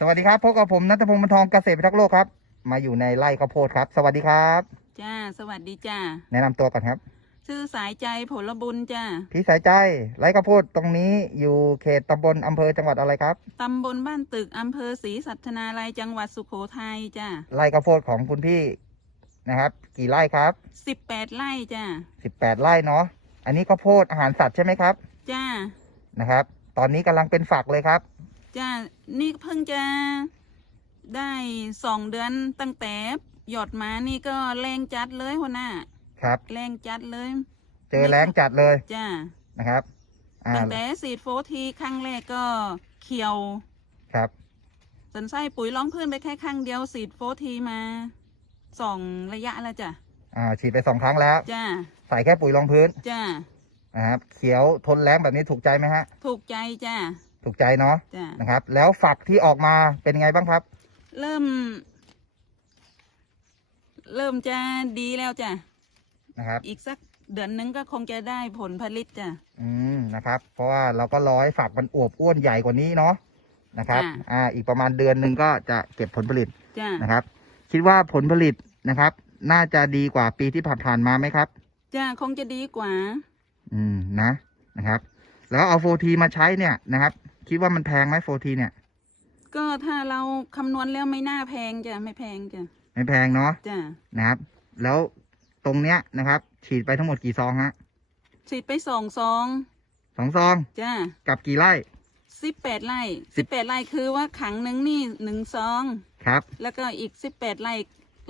สวัสดีครับพบกับผมนัทพงศ์บรรทองเกษตรพิทักษ์โลกครับ มาอยู่ในไร่ข้าวโพดครับ สวัสดีครับ จ้า สวัสดีจ้า แนะนำตัวก่อนครับ ชื่อสายใจผลบุญจ้า พี่สายใจไร่ข้าวโพดตรงนี้อยู่เขตตำบลอำเภอจังหวัดอะไรครับ ตำบลบ้านตึก อำเภอศรีสัชนาลัยจังหวัดสุโขทัยจ้าไร่ข้าวโพดของคุณพี่นะครับ กี่ไร่ครับสิบแปดไร่จ้า18ไร่เนาะอันนี้ข้าวโพดอาหารสัตว์ใช่ไหมครับจ้า นะครับ ตอนนี้กำลังเป็นฝักเลยครับ จ้านี่เพิ่งจะได้สองเดือนตั้งแต่หยอดมานี่ก็แรงจัดเลยหัวหน้า ครับ แรงจัดเลย เจอแรงจัดเลยจ้านะครับอ่าตั้งแต่สีดโฟทีครั้งแรกก็เขียว ครับสันไส้ปุ๋ยร้องพื้นไปแค่ครั้งเดียวสีดโฟทีมาสองระยะแล้วจ้ะอ่า ฉีดไปสองครั้งแล้วจ้าใส่แค่ปุ๋ยรองพื้นจ้านะครับเขียวทนแรงแบบนี้ถูกใจไหมฮะ ถูกใจจ้า ถูกใจเนาะจ้านะครับ แล้วฝักที่ออกมาเป็นยังไงบ้างครับ เริ่ม เริ่มจะดีแล้วจ้ะนะครับ อีกสักเดือนหนึงก็คงจะได้ผลผลิตจ้ะ อืมนะครับ เพราะว่าเราก็รอให้ฝักมันอวบอ้วนใหญ่กว่านี้เนาะนะครับ จ้ะ อ่า อีกประมาณเดือนหนึ่งก็จะเก็บผลผลิตจ้านะครับ คิดว่าผลผลิตนะครับ น่าจะดีกว่าปีที่ผ่านๆมาไหมครับ จ้าคงจะดีกว่า อืมนะนะครับ แล้วเอาโฟทีมาใช้เนี่ยนะครับ คิดว่ามันแพงไหมโฟทีเนี่ย ก็ถ้าเราคำนวณแล้วไม่น่าแพงจ้ะไม่แพงจ้ะไม่แพงเนาะจ้านะครับ แล้วตรงเนี้ยนะครับ ฉีดไปทั้งหมดกี่ซองฮะฉีดไปสองซองสองซองจ้ากับกี่ไร่ สิบแปดไร่สิบแปดไร่คือว่าขังหนึ่งนี่หนึ่งซอง ครับ แล้วก็อีกสิบแปดไร่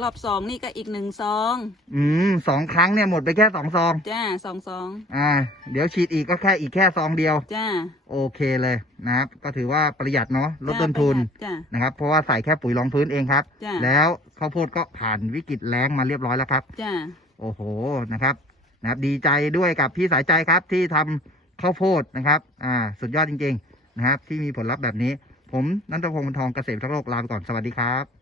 รอบสองนี่ก็อีกหนึ่งซองอืมสองครั้งเนี่ยหมดไปแค่สองซอง จ้าสองซองอ่า เดี๋ยวฉีดอีกก็แค่อีกแค่ซองเดียว จ้าโอเคเลยนะครับ ก็ถือว่าประหยัดเนาะลดต้นทุนจ้า นะครับ เพราะว่าใส่แค่ปุ๋ยรองพื้นเองครับ จ้าแล้วข้าวโพดก็ผ่านวิกฤตแล้งมาเรียบร้อยแล้วครับ จ้าโอ้โหนะครับนะครับดีใจด้วยกับพี่สายใจครับที่ทำข้าวโพดนะครับอ่าสุดยอดจริง ๆ นะครับ ที่มีผลลัพธ์แบบนี้ ผมนันทพงศ์บรรทองเกษตรทั้งโลกลาไปก่อนสวัสดีครับ